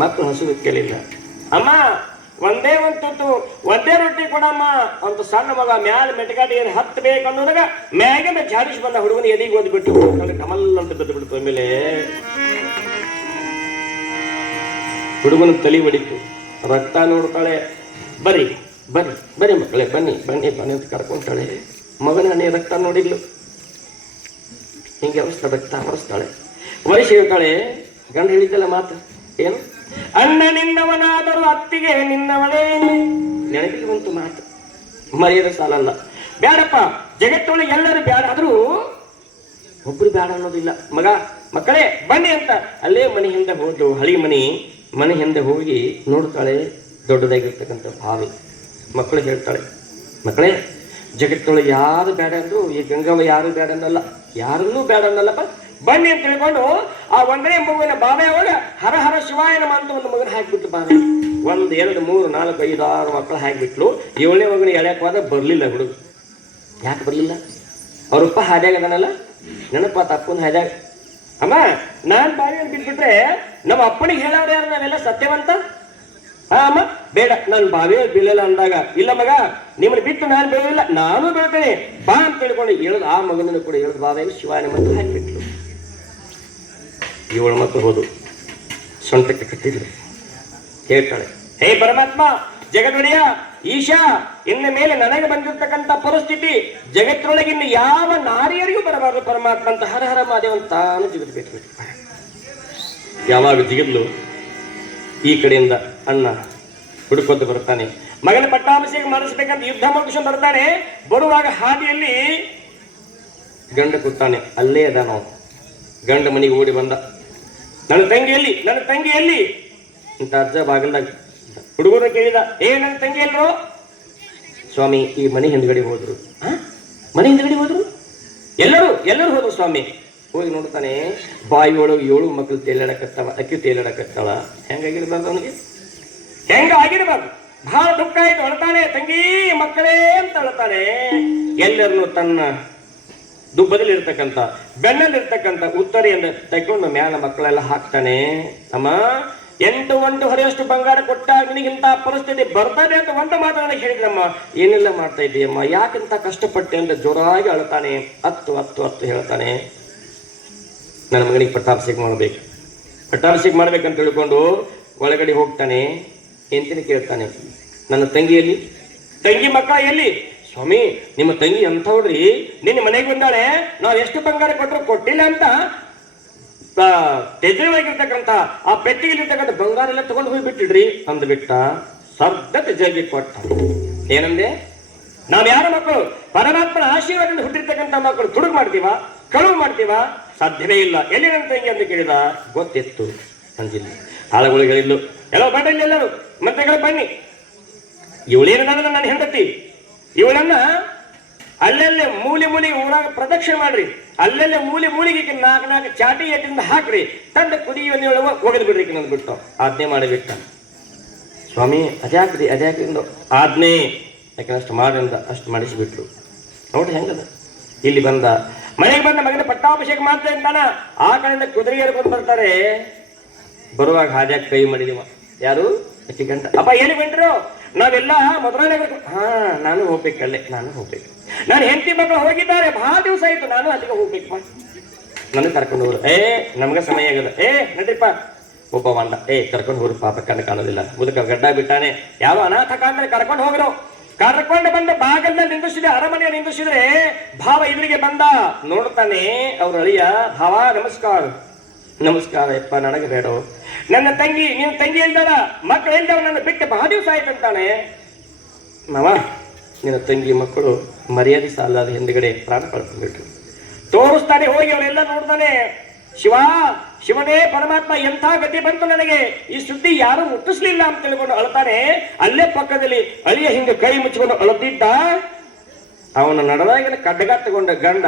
ಮತ್ತು ಹಸುವು ಕೇಳಿಲ್ಲ. ಅಮ್ಮ, ಒಂದೇ ಒಂದು ಒಂದೇ ರೊಟ್ಟಿ ಕೊಡಮ್ಮ ಅಂತ ಸಣ್ಣ ಮಗ ಮ್ಯಾಲ ಮೆಟಗಾಡಿ ಏನು ಹತ್ತು ಬೇಕು ಅನ್ನೋದಾಗ ಮ್ಯಾಗಿಂದ ಜಾಡಿಸಿ ಬಂದ ಹುಡುಗನ ಎದಿಗೆ ಓದ್ಬಿಟ್ಟು ಕಣ್ಣು ಕಮಲ್ ಅಂತ ಬಿದ್ದು ಬಿಡ್ತು ಆಮೇಲೆ. ಹುಡುಗನ ತಲೆ ಹೊಡಿತು ರಕ್ತ ನೋಡ್ತಾಳೆ ಬರ್ರಿ ಬರ್ರಿ ಬರ್ರಿ ಮಕ್ಕಳೇ, ಬನ್ನಿ ಬನ್ನಿ ಬನ್ನಿ ಅಂತ ಕರ್ಕೊಂತಾಳೆ. ಮಗನ ಹಣೆ ರಕ್ತ ನೋಡಿದ್ಲು. ಹಿಂಗೆ ಅವಸ್ಥ ರಕ್ತ ಅವಸ್ತಾಳೆ ವರ್ಷ ಹೇಳ್ತಾಳೆ, ಗಂಡ ಹೇಳಿದ್ದಲ್ಲ ಮಾತು, ಏನು? ಅಣ್ಣ ನಿನ್ನವನಾದರೂ ಅತ್ತಿಗೆ ನಿನ್ನವಳೇ. ನೆನಪಿಗೆ ಬಂತು ಮಾತು. ಮರೆಯದ ಸಾಲಲ್ಲ. ಬೇಡಪ್ಪ ಜಗತ್ತೊಳಗೆ ಎಲ್ಲರೂ ಬೇಡ ಆದರೂ ಒಬ್ರು ಬೇಡ ಅನ್ನೋದಿಲ್ಲ. ಮಗ, ಮಕ್ಕಳೇ, ಬನ್ನಿ ಅಂತ. ಅಲ್ಲೇ ಮನೆ ಹಿಂದೆ ಹೋದ್ಲು. ಹಳಿ ಮನೆ ಮನೆ ಹಿಂದೆ ಹೋಗಿ ನೋಡ್ತಾಳೆ ದೊಡ್ಡದಾಗಿರ್ತಕ್ಕಂಥ ಬಾವಿ ಮಕ್ಕಳು ಹೇಳ್ತಾಳೆ, ಮಕ್ಕಳೇ, ಜಗತ್ತೊಳಗೆ ಯಾರು ಬೇಡ ಅಂದ್ರು, ಈ ಗಂಗವ್ವ ಯಾರು ಬೇಡ ಅನ್ನಲ್ಲ. ಯಾರನ್ನೂ ಬೇಡ ಅನ್ನಲ್ಲಪ್ಪ. ಬನ್ನಿ ಅಂತ ತಿಳ್ಕೊಂಡು ಆ ಒಂದನೇ ಮಗುವಿನ ಬಾಬೆ ಅವಾಗ ಹರ ಹರ ಶಿವಾಯ ನಮ ಅಂತ ಒಂದು ಮಗನ ಹಾಕಿಬಿಟ್ಟು ಬಾಬೆ. ಒಂದು, ಎರಡು, ಮೂರು, ನಾಲ್ಕು, ಐದು, ಆರು ಮಕ್ಕಳು ಹಾಕಿಬಿಟ್ಲು. ಏಳನೇ ಮಗನ ಎಳ್ಯಾಕ ಬರಲಿಲ್ಲ ಹುಡುಗ ಯಾಕೆ ಬರಲಿಲ್ಲ? ಅವ್ರಪ್ಪ ಹಾದ್ಯಾಗ ಅದನಲ್ಲ? ನೆನಪ ತಪ್ಪನ ಹಾದ್ಯಾಗ. ಅಮ್ಮ, ನಾನು ಬಾವಿಯನ್ನು ಬಿಟ್ಬಿಟ್ರೆ ನಮ್ಮ ಅಪ್ಪನಿಗೆ ಹೇಳೋರು ಯಾರು? ನಾವೆಲ್ಲ ಸತ್ಯವಂತ? ಹಾ, ಅಮ್ಮ, ಬೇಡ. ನಾನು ಬಾವಿ ಬೀಳಲ್ಲ ಅಂದಾಗ, ಇಲ್ಲ ಮಗ, ನಿಮ್ಮನ್ನ ಬಿಟ್ಟು ನಾನು ಬೀಳಲಿಲ್ಲ, ನಾನು ಬೀಳ್ತೇನೆ. ಬಾ ಅಂತ ಹೇಳ್ಕೊಂಡು ಇಳಿದು ಆ ಮಗನನ್ನು ಕೂಡ ಇಳಿದು ಬಾವಿಯಲ್ಲಿ ಶಿವಾನಿ ಮತ್ತು ಹಾಕಿಬಿಟ್ಲು. ಏಳು ಮಕ್ಕಳು ಹೋದು ಸೊಂಟಕ್ಕೆ ಕಟ್ಟಿದ್ರು ಹೇಳ್ತಾಳೆ, ಹೇ ಪರಮಾತ್ಮ ಜಗದೊಡೆಯ ಈಶಾ, ಇನ್ನ ಮೇಲೆ ನನಗೆ ಬಂದಿರತಕ್ಕಂಥ ಪರಿಸ್ಥಿತಿ ಜಗತ್ತಿನೊಳಗಿನ್ನು ಯಾವ ನಾರಿಯರಿಗೂ ಬರಬಾರದು ಪರಮಾತ್ಮ ಅಂತ ಹರ ಹರ ಮಾದೇವ ತಾನು ಜಿಗಿದು ಬಿಟ್ಟು ಯಾವಾಗ ಜಿಗಿದ್ಲು? ಈ ಕಡೆಯಿಂದ ಅಣ್ಣ ಹುಡುಕೋದು ಬರ್ತಾನೆ. ಮಗನ ಪಟ್ಟಾಭಿಷೇಕ ಮಾಡಿಸ್ಬೇಕಂತ ಯುದ್ಧ ಮುಗಿಸ್ಕೊಂಡು ಬರ್ತಾನೆ. ಬರುವಾಗ ಹಾದಿಯಲ್ಲಿ ಗಂಡ ಕೂತಾನೆ. ಅಲ್ಲೇ ಅದಾನ ಗಂಡ ಮನೆಗೆ ಓಡಿ ಬಂದ. ನನ್ನ ತಂಗಿ ಎಲ್ಲಿ? ನನ್ನ ತಂಗಿ ಎಲ್ಲಿ? ಅಂತ ಅಜ್ಜ ಬಾಗಿಲ್ದಾಗ ಹುಡುಗರು ಕೇಳಿದ, ಏ, ನನ್ನ ತಂಗಿ ಎಲ್ರು? ಸ್ವಾಮಿ, ಈ ಮನೆ ಹಿಂದ್ಗಡೆ ಹೋದ್ರು? ಮನೆ ಹಿಂದ್ಗಡೆ ಹೋದ್ರು? ಎಲ್ಲರೂ ಎಲ್ಲರೂ ಹೋದ್ರು ಸ್ವಾಮಿ. ಹೋಗಿ ನೋಡ್ತಾನೆ ಬಾಯಿ ಒಳಗೆ ಏಳು ಮಕ್ಕಳು ತೇಲಾಡಕತ್ತಾವ, ಅಕ್ಕಿ ತೇಲಾಡಕತ್ತಾಳ. ಹೆಂಗಾಗಿರ್ಬಾರ್ದು ಅವನಿಗೆ? ಹೆಂಗ ಆಗಿರ್ಬಾರ್ದು ಬಹಳ ದುಃಖ ಆಯ್ತು, ಅಳ್ತಾನೆ, ತಂಗಿ, ಮಕ್ಕಳೇ ಅಂತ ಅಳ್ತಾನೆ. ಎಲ್ಲರನ್ನು ತನ್ನ ದುಬ್ಬದಲ್ಲಿ ಬೆನ್ನಲ್ಲಿರ್ತಕ್ಕಂಥ ಉತ್ತರಿಯನ್ನು ತೆಗೊಂಡು ಮ್ಯಾಲ ಮಕ್ಕಳೆಲ್ಲ ಹಾಕ್ತಾನೆ. ಅಮ್ಮ, ಎಂಟು ಒಂದು ಹೊರೆಯಷ್ಟು ಬಂಗಾರ ಕೊಟ್ಟಾಗ ನಿನಗಿಂತ ಪರಿಸ್ಥಿತಿ ಬರ್ತದೆ ಅಂತ ಒಂದು ಮಾತು ಹೇಳಿದ್ರಮ್ಮ. ಏನೆಲ್ಲ ಮಾಡ್ತಾ ಇದ್ದೀಯಮ್ಮ? ಯಾಕಿಂತ ಕಷ್ಟಪಟ್ಟೆ ಅಂತ ಜೋರಾಗಿ ಅಳ್ತಾನೆ ಹತ್ತು ಹತ್ತು ಹತ್ತು ಹೇಳ್ತಾನೆ. ನನ್ನ ಮಗನಿಗೆ ಪಟ್ಟಾಭಿಷೇಕ ಮಾಡಬೇಕು. ಪಟ್ಟಾಭಿಷೇಕ ಮಾಡ್ಬೇಕಂತ ತಿಳ್ಕೊಂಡು ಒಳಗಡೆ ಹೋಗ್ತಾನೆ. ಎಂತಿನ ಕೇಳ್ತಾನೆ. ನನ್ನ ತಂಗಿಯಲ್ಲಿ? ತಂಗಿ ಮಕ್ಕಳ ಎಲ್ಲಿ? ಸ್ವಾಮಿ, ನಿಮ್ಮ ತಂಗಿ ಎಂಥವ್ರಿ ನಿನ್ನ ಮನೆಗೆ ಬಂದಾಳೆ, ನಾವು ಎಷ್ಟು ಬಂಗಾರ ಕೊಟ್ಟರು ಕೊಟ್ಟಿಲ್ಲ ಅಂತ ತೆಜವಾಗಿರ್ತಕ್ಕಂಥ ಆ ಪೆಟ್ಟಿಗೆಲಿರ್ತಕ್ಕಂಥ ಬಂಗಾರ ಎಲ್ಲ ತಗೊಂಡು ಹೋಗಿ ಬಿಟ್ಟಿಡ್ರಿ ಅಂದ್ಬಿಟ್ಟ ಸದ್ದ ತೆಜಾಗಿ ಕೊಟ್ಟ. ಏನಂದೆ? ನಾವು ಯಾರ ಮಕ್ಕಳು? ಪರಮಾತ್ಮನ ಆಶೀರ್ವಾದದಿಂದ ಹುಟ್ಟಿರ್ತಕ್ಕಂಥ ಮಕ್ಕಳು ತುಡುಗು ಮಾಡ್ತೀವ, ಕಳುವು ಮಾಡ್ತೀವ? ಸಾಧ್ಯವೇ ಇಲ್ಲ. ಎಲ್ಲಿ ನನ್ನ ತಂಗಿ ಅಂತ ಕೇಳಿದ, ಗೊತ್ತಿತ್ತು ಅಂದಿಲ್ಲ ಆಳುಗಳಿಗಳಿಲ್ಲು ಎಲ್ಲೋ ಬನ್ನಿ ಎಲ್ಲರೂ ಮಂತ್ರಿಗಳು ಬನ್ನಿ. ಇವಳೇನದ ನನ್ನ ಹೆಂಡತಿ? ಇವಳನ್ನ ಅಲ್ಲಲ್ಲೇ ಮೂಲಿ ಮೂಲಿ ಊರಾಗ ಪ್ರದಕ್ಷಿಣೆ ಮಾಡ್ರಿ. ಅಲ್ಲಲ್ಲೇ ಮೂಲಿ ಮೂಲಿಗೆ ನಾಲ್ಕು ನಾಲ್ಕು ಚಾಟಿ ಎಟ್ಟಿಂದ ಹಾಕ್ರಿ. ತಂದ ಕುದಿಯುವ ಒಳಗ ಒಗೆದು ಬಿಡ್ರಿ ಈಕಿನ ಬಿಟ್ಟು. ಆಜ್ಞೆ ಮಾಡಿಬಿಟ್ಟ. ಸ್ವಾಮಿ ಅದ್ಯಾಕ್ರಿ ಅದ್ಯಾಕ್ರಿ ಅಂದು ಆಜ್ಞೆ. ಯಾಕಂದ್ರೆ ಅಷ್ಟು ಮಾಡಿಂದ ಅಷ್ಟು ಮಾಡಿಸಿಬಿಟ್ರು. ನೋಡ್ರಿ ಹೆಂಗದ? ಇಲ್ಲಿ ಬಂದ, ಮನೆಗೆ ಬಂದ ಮಗನ ಪಟ್ಟಾಭಿಷೇಕ ಮಾಡ್ತಾ ಇದ್ದಾನ. ಆ ಕಡೆಯಿಂದ ಕುದುರೆ ಏರ್ಕೊಂಡು ಬರ್ತಾರೆ. ಬರುವಾಗ ಹಾದ್ಯಾಗ ಕೈ ಮಾಡಿದವ ಯಾರು? ಅಪ್ಪ ಎಲ್ಲಿ ಬಂಟ್ರು ನಾವೆಲ್ಲ ಮೊದಲನೇ ಹಾ, ನಾನು ಹೋಗ್ಬೇಕಲ್ಲೇ ನಾನು ಹೋಗ್ಬೇಕು. ನಾನು ಹೆಂಡತಿ ಮಕ್ಕಳು ಹೋಗಿದ್ದಾರೆ ಬಹಳ ದಿವಸ ಆಯ್ತು, ನಾನು ಅಲ್ಲಿಗೆ ಹೋಗ್ಬೇಕು. ನನಗೆ ಕರ್ಕೊಂಡು ಹೋದ್ರು. ಏ, ನಮ್ಗೆ ಸಮಯ ಆಗದ ಏ, ನಡ್ರಿಪ್ಪ. ಒಬ್ಬ ಬಂದ. ಏ, ಕರ್ಕೊಂಡು ಹೋದ್ರು, ಪಾಪ ಕಣ್ಣು ಕಾಣೋದಿಲ್ಲ. ಮುದುಕ ಗಡ್ಡ ಬಿಟ್ಟಾನೆ. ಯಾವ ಅನಾಥ ಕಾಂದ್ರೆ ಕರ್ಕೊಂಡು ಹೋಗ್ರು ಕರ್ಕೊಂಡು ಬಂದ ಬಾಗಲ್ನ ನಿಂದಿಸಿದ್ರೆ ಅರಮನೆ ನಿಂದಿಸಿದ್ರೆ ಭಾವ ಇವರಿಗೆ ಬಂದ. ನೋಡ್ತಾನೆ, ಅವ್ರ ಅಳಿಯ, ಭಾವ ನಮಸ್ಕಾರ. ನಮಸ್ಕಾರ, ಯಪ್ಪ, ನನಗೆ ಬೇಡ. ನನ್ನ ತಂಗಿ, ನಿನ್ನ ತಂಗಿ ಇಲ್ದವ ಮಕ್ಕಳು ಇಲ್ದವ ನನ್ನ ಬಿಟ್ಟು ಬಹಳ ದಿವಸ ಆಯ್ತಂತಾನೆ ಮಾವ, ನಿನ್ನ ತಂಗಿ ಮಕ್ಕಳು ಮರ್ಯಾದೆ ಸಾಲದ ಹಿಂದ್ಗಡೆ ಪ್ರಾಣ ಕಳ್ಕೊಂಡ್ಬಿಟ್ರು. ತೋರಿಸ್ತಾನೆ ಹೋಗಿ, ಅವರೆಲ್ಲ ನೋಡ್ತಾನೆ ಶಿವ, ಶಿವನೇ ಪರಮಾತ್ಮ, ಎಂಥ ಗತಿ ಬಂತು ನನಗೆ. ಈ ಸುದ್ದಿ ಯಾರು ಮುಟ್ಟಿಸ್ಲಿಲ್ಲ ಅಂತ ತಿಳ್ಕೊಂಡು ಅಳ್ತಾನೆ. ಅಲ್ಲೇ ಪಕ್ಕದಲ್ಲಿ ಅಳಿಯ ಹಿಂಗೆ ಕೈ ಮುಚ್ಚಿಕೊಂಡು ಅಳತಿದ್ದ ಅವನ ನಡದಾಗಿನ ಕಡ್ಡಗ ತಗೊಂಡ ಗಂಡ,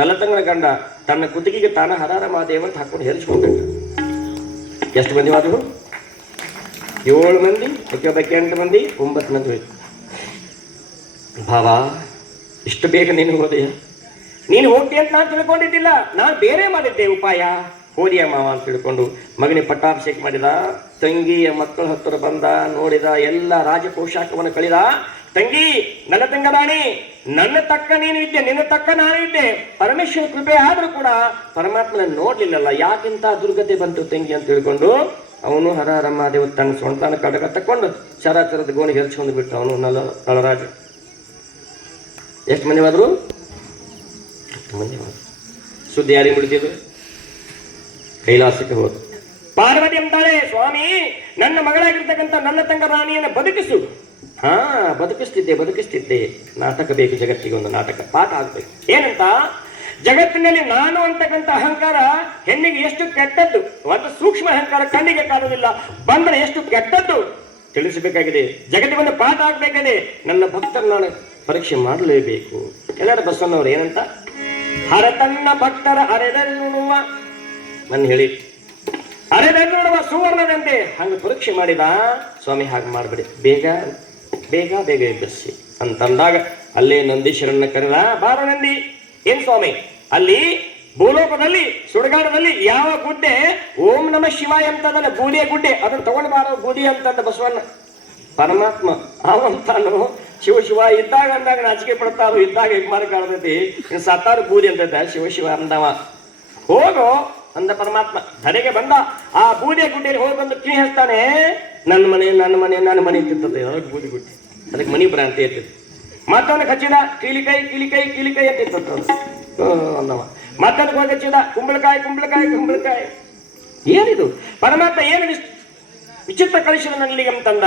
ನಲತಂಗನ ಗಂಡ, ತನ್ನ ಕುತ್ತಿಗೆಗೆ ತಾನ ಹರಾರ ಮಹಾದೇವ ಅಂತ ಹಾಕೊಂಡು ಹೇರಿಸ್ಕೊಂಡ್ಬಿಟ್ಟ ಎಷ್ಟು ಮಂದಿ ಮಾತು ಏಳು ಮಂದಿ ಒಬ್ಬಕ್ಕೆ ಎಂಟು ಮಂದಿ, ಒಂಬತ್ತು ಮಂದಿ ಹೋಯ್ತು. ಭಾವ ಇಷ್ಟು ಬೇಗ ನೀನು ಹೋದೆಯ? ನೀನು ಹೋಗ್ತಿ ಅಂತ ನಾನು ತಿಳ್ಕೊಂಡಿದ್ದಿಲ್ಲ. ನಾನು ಬೇರೆ ಮಾಡಿದ್ದೆ ಉಪಾಯ. ಹೋದಿಯ ಮಾವ ಅಂತ ತಿಳ್ಕೊಂಡು ಮಗನಿಗೆ ಪಟ್ಟಾಭಿಷೇಕ ಮಾಡಿದ, ತಂಗಿಯ ಮಕ್ಕಳ ಹತ್ತಿರ ಬಂದ, ನೋಡಿದ, ಎಲ್ಲ ರಾಜಪೋಷಾಕವನ್ನು ಕಳಿದ ತಂಗಿ, ನನ್ನ ತಂಗ ರಾಣಿ ನನ್ನ ತಕ್ಕ ನೀನು ಇದ್ದೆ, ನಿನ್ನ ತಕ್ಕ ನಾನು ಇದ್ದೆ. ಪರಮೇಶ್ವರ ಕೃಪೆ ಆದರೂ ಕೂಡ ಪರಮಾತ್ಮನ ನೋಡ್ಲಿಲ್ಲಲ್ಲ, ಯಾಕಿಂತ ದುರ್ಗತಿ ಬಂತು ತಂಗಿ ಅಂತ ತಿಳ್ಕೊಂಡು ಅವನು ಹರ ಹರ ಮಹಾದೇವ ತನ್ನ ಸೊಂಟನ ಕಡಗ ತಕೊಂಡು ಚರಾಚರದ ಗೋಣಿ ಹೆರ್ಚ್ಕೊಂಡು ಬಿಟ್ಟು ಅವನು ನಲ, ನಳರಾಜ. ಎಷ್ಟು ಮಂದಿ ಹತ್ತು ಮಂದಿ ಸುದ್ದಿ ಯಾರಿಗೆ ಬಿಡ್ತಿದ್ರು ಕೈಲಾಸಕ್ಕೆ ಹೋದ್ರು. ಪಾರ್ವತಿ ಅಂತಾಳೆ, ಸ್ವಾಮಿ, ನನ್ನ ಮಗಳಾಗಿರ್ತಕ್ಕಂಥ ನನ್ನ ತಂಗ ರಾಣಿಯನ್ನು ಬದುಕಿಸು. ಹಾ, ಬದುಕಿಸ್ತಿದ್ದೆ ಬದುಕಿಸ್ತಿದ್ದೆ. ನಾಟಕ ಬೇಕು, ಜಗತ್ತಿಗೆ ಒಂದು ನಾಟಕ. ಪಾಠ ಆಗ್ಬೇಕು. ಏನಂತ? ಜಗತ್ತಿನಲ್ಲಿ ನಾನು ಅಂತಕ್ಕಂಥ ಅಹಂಕಾರ ಹೆಣ್ಣಿಗೆ ಎಷ್ಟು ಕೆಟ್ಟದ್ದು? ಒಂದು ಸೂಕ್ಷ್ಮ ಅಹಂಕಾರ ಕಣ್ಣಿಗೆ ಕಾಣುವುದಿಲ್ಲ. ಬಂದ್ರೆ ಎಷ್ಟು ಕೆಟ್ಟದ್ದು? ತಿಳಿಸಬೇಕಾಗಿದೆ. ಜಗತ್ತಿಗೆ ಒಂದು ಪಾಠ ಆಗ್ಬೇಕಾಗಿದೆ ನನ್ನ ಭಕ್ತರು ನಾನು ಪರೀಕ್ಷೆ ಮಾಡಲೇಬೇಕು. ಎಲ್ಲರ ಬಸವಣ್ಣವ್ರು, ಏನಂತ? ಹರತನ್ನ ಭಕ್ತರ ಅರೆದನ್ನುವ ನನ್ನ ಹೇಳಿ. ಅರೆದನ್ನುವ ಸುವರ್ಣದಂತೆ ಹಂಗೆ ಪರೀಕ್ಷೆ ಮಾಡಿದ? ಸ್ವಾಮಿ, ಹಾಗೆ ಮಾಡಬೇಡಿ. ಬೇಗ ಬೇಗ ಬೇಗ ಎಬ್ಬಿಸಿ. ಅಂತಂದಾಗ ಅಲ್ಲೇ ನಂದೀಶ್ವರನ್ನ ಕರೆದ ಬಾರ ನಂದಿ ಏನ್ ಸ್ವಾಮಿ? ಅಲ್ಲಿ ಭೂಲೋಕದಲ್ಲಿ ಸುಡಗಾಡದಲ್ಲಿ ಯಾವ ಗುಡ್ಡೆ, ಓಂ ನಮ ಶಿವಾಯ ಅಂತದಲ್ಲ ಬೂದಿಯ ಗುಡ್ಡೆ ಅದನ್ನು ತಗೊಂಡು ಬಾರೋ ಬೂದಿ ಅಂತಂದ ಬಸವಣ್ಣ. ಪರಮಾತ್ಮ ಅವಂತಾನು ಶಿವ ಶಿವ ಇದ್ದಾಗ ಅಂದಾಗ ನಾಚಿಕೆ ಪಡ್ತಾರು ಇದ್ದಾಗ ಹೆಗ್ಮಾರ ಕಾಣ್ತೈತಿ. ಸತ್ತಾರು ಬೂದಿ ಅಂತೈತೆ ಶಿವ ಶಿವ ಅಂದವ. ಹೋಗು ಅಂದ ಪರಮಾತ್ಮ. ಧನೆಗೆ ಬಂದ, ಆ ಬೂದಿಯ ಗುಡ್ಡೆಯಲ್ಲಿ ಹೋಗಿ ಬಂದು ಕೀ ಹೇಳ್ತಾನೆ ನನ್ನ ಮನೆ ನನ್ನ ಮನೆ ನನ್ನ ಮನೆ ತಿಂತದೆ ಬೂದಿ ಗುಡ್ಡೆ? ಅದಕ್ಕೆ ಮನಿ ಭ್ರಾಂತಿ ಐತಿ ಮತ್ತವನಿಗೆ ಹಚ್ಚಿದ ಕೀಲಿಕೈ ಕೀಲಿಕೈ ಕೀಲಿಕೈ ಅಂತ ಇತ್ತು ಅಂದವ. ಮತ್ತದಕ್ಕೆ ಹೋಗಿ ಹಚ್ಚಿದ ಕುಂಬಳಕಾಯಿ ಕುಂಬಳಕಾಯಿ ಕುಂಬಳಕಾಯಿ. ಏನಿದು? ಪರಮಾತ್ಮ ಏನು ವಿಚಿತ್ರ ಕಳಿಸಿದ ನನ್ನಲ್ಲಿ ಅಂತಂದ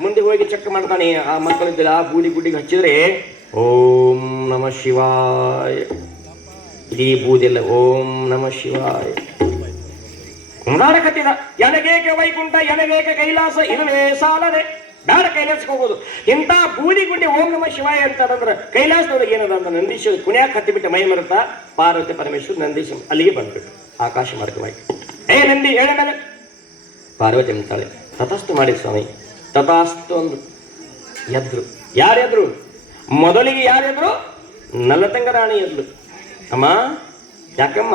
ಮುಂದೆ ಹೋಗಿ ಚೆಕ್ ಮಾಡ್ತಾನೆ ಆ ಮಕ್ಕಳಿದ್ದಿಲ್ಲ ಆ ಬೂದಿ ಗುಡ್ಡಿಗೆ ಹಚ್ಚಿದ್ರೆ, ಓಂ ನಮ ಶಿವಾಯ. ಇಡೀ ಬೂದಿಲ್ಲ ಓಂ ನಮ ಶಿವಾಯ. ಕುಂದಾಡಕತ್ತಿದ ಎನಗೇಕ ವೈಕುಂಠ ಎನಗೇಕ ಕೈಲಾಸ ಇದುವೇ ಸಾಲದೆ. ಬೇಡ ಕೈಲಾಸಕ್ಕೆ ಹೋಗೋದು. ಇಂಥ ಬೂದಿ ಗುಂಡಿ ಓಂ ನಮ ಶಿವಾಯ ಅಂತಂದ್ರೆ ಕೈಲಾಸದೊಳಗೆ ಏನದ ಅಂತ ನಂದೀಶ ಕುಣ್ಯಾಕ್ ಹತ್ತಿ ಬಿಟ್ಟ ಮೈ ಮರುತ್ತ ಪಾರ್ವತಿ ಪರಮೇಶ್ವರ ನಂದೀಶ ಅಲ್ಲಿಗೆ ಬಂದ್ಬಿಟ್ಟು ಆಕಾಶ ಮಾರ್ಗವಾಗಿ. ಏ ನಂದಿ, ಹೇಳ ಪಾರ್ವತಿ ಅಂತಾಳೆ. ತಥಾಸ್ತು ಮಾಡಿ ಸ್ವಾಮಿ. ತಥಾಸ್ತು ಅಂದ್ರು. ಎದ್ರು. ಯಾರೆದ್ರು? ಮೊದಲಿಗೆ ಯಾರೆದ್ರು? ನಲತಂಗ ರಾಣಿ ಎದ್ರು. ಅಮ್ಮ, ಯಾಕಮ್ಮ?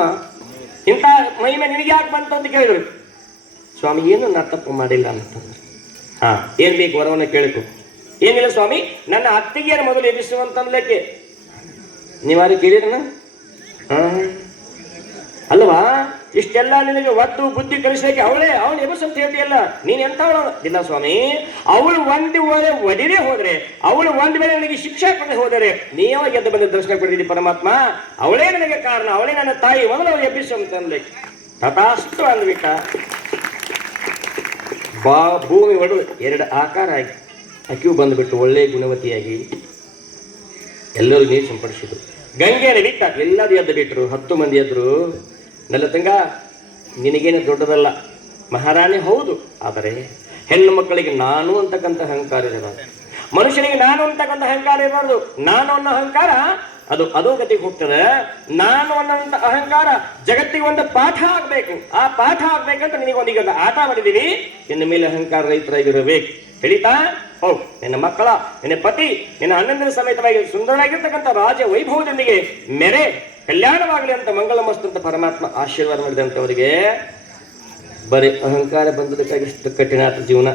ಇಂಥ ಮಹಿಮೆ ನಿನಗೆ ಯಾಕೆ ಬಂತು ಅಂತ ಕೇಳಿದ್ರು. ಸ್ವಾಮಿ, ಏನು ನಾ ಮಾಡಿಲ್ಲ ಅಂತಂದ್ರೆ. ಹಾ, ಏನ್ ಬೇಕು ವರವನ್ನ ಕೇಳಬೇಕು ಏನಿಲ್ಲ ಸ್ವಾಮಿ, ನನ್ನ ಅತ್ತಿಗೆಯನ್ನು ಮೊದಲು ಎಬ್ಬಿಸುವಂತಂದ್ಲಕ್ಕೆ. ನೀವಾರು ಕೇಳಿರನ ಅಲ್ವಾ? ಇಷ್ಟೆಲ್ಲ ನಿನಗೆ ಒತ್ತು, ಬುದ್ಧಿ ಕಲಿಸಲಿಕ್ಕೆ ಅವಳೇ, ಅವಳು ಎಬಸ್ ಅಂತ ಹೇಳ್ತೀಯಲ್ಲ ನೀನ್ ಎಂತ ಇಲ್ಲ ಸ್ವಾಮಿ, ಅವಳು ಒಂದು ವೇಳೆ ಒಡಿರೇ ಹೋದ್ರೆ, ಅವಳು ಒಂದ್ ಮೇಲೆ ನನಗೆ ಶಿಕ್ಷೆ ಕೊಡದೆ ಹೋದರೆ, ನೀವ ಗೆದ್ದು ಬಂದ ದರ್ಶನ ಕೊಡಿದ್ದೀನಿ ಪರಮಾತ್ಮ. ಅವಳೇ ನನಗೆ ಕಾರಣ, ಅವಳೇ ನನ್ನ ತಾಯಿ, ಮೊದಲು ಅವಳು ಎಬ್ಬಿಸು ಅಂತ ಅನ್ಲಿಕ್ಕೆ ತಥಾಸ್ತು ಅಂದ್ಬಿಟ್ಟ ಬಾ, ಭೂಮಿ ಒಡು ಎರಡು ಆಕಾರ ಆಗಿ, ಅಕ್ಕಿಯು ಬಂದುಬಿಟ್ಟು ಒಳ್ಳೆಯ ಗುಣವತಿಯಾಗಿ ಎಲ್ಲರೂ ನೀರು ಸಿಂಪಡಿಸಿದ್ರು. ಗಂಗೆಯನ್ನು ಬಿಟ್ಟ, ಎಲ್ಲರೂ ಎದ್ದು ಬಿಟ್ಟರು ಹತ್ತು ಮಂದಿ ಎದ್ರು. ನಲ್ಲತಂಗ ನಿನಗೇನು ದೊಡ್ಡದಲ್ಲ. ಮಹಾರಾಣಿ ಹೌದು, ಆದರೆ ಹೆಣ್ಣು ಮಕ್ಕಳಿಗೆ ನಾನು ಅಂತಕ್ಕಂಥ ಅಹಂಕಾರ ಇರಬಾರ್ದು. ಮನುಷ್ಯನಿಗೆ ನಾನು ಅಂತಕ್ಕಂಥ ಅಹಂಕಾರ ಇರಬಾರ್ದು. ನಾನು ಅನ್ನೋ ಅಹಂಕಾರ ಅದು ಅಧೋಗತಿಗೆ ಹೋಗ್ತದೆ. ನಾನು ಅನ್ನೋಂಥ ಅಹಂಕಾರ ಜಗತ್ತಿಗೆ ಒಂದು ಪಾಠ ಆಗ್ಬೇಕು. ಆ ಪಾಠ ಆಗ್ಬೇಕಂತ ನಿನಗೆ ಈಗ ಒಂದು ಆಟ ಮಾಡಿದೀವಿ ನಿನ್ನ ಮೇಲೆ ಅಹಂಕಾರ ರೈತರಾಗಿರಬೇಕು ಹೇಳಿತಾ? ಓ ನಿನ್ನ ಮಕ್ಕಳ, ನಿನ್ನ ಪತಿ, ನಿನ್ನ ಅಣ್ಣಂದಿನ ಸಮೇತವಾಗಿ ಸುಂದರವಾಗಿರ್ತಕ್ಕಂಥ ರಾಜ ವೈಭವದೊಂದಿಗೆ ಮೆರೆ ಕಲ್ಯಾಣವಾಗಲಿ ಅಂತ ಮಂಗಳ ಮಸ್ತಂತ ಪರಮಾತ್ಮ ಆಶೀರ್ವಾದ ಮಾಡಿದಂಥವರಿಗೆ ಬರೀ ಅಹಂಕಾರ ಬಂದದಕ್ಕಾಗಿ ಇಷ್ಟು ಕಠಿಣ ಜೀವನ.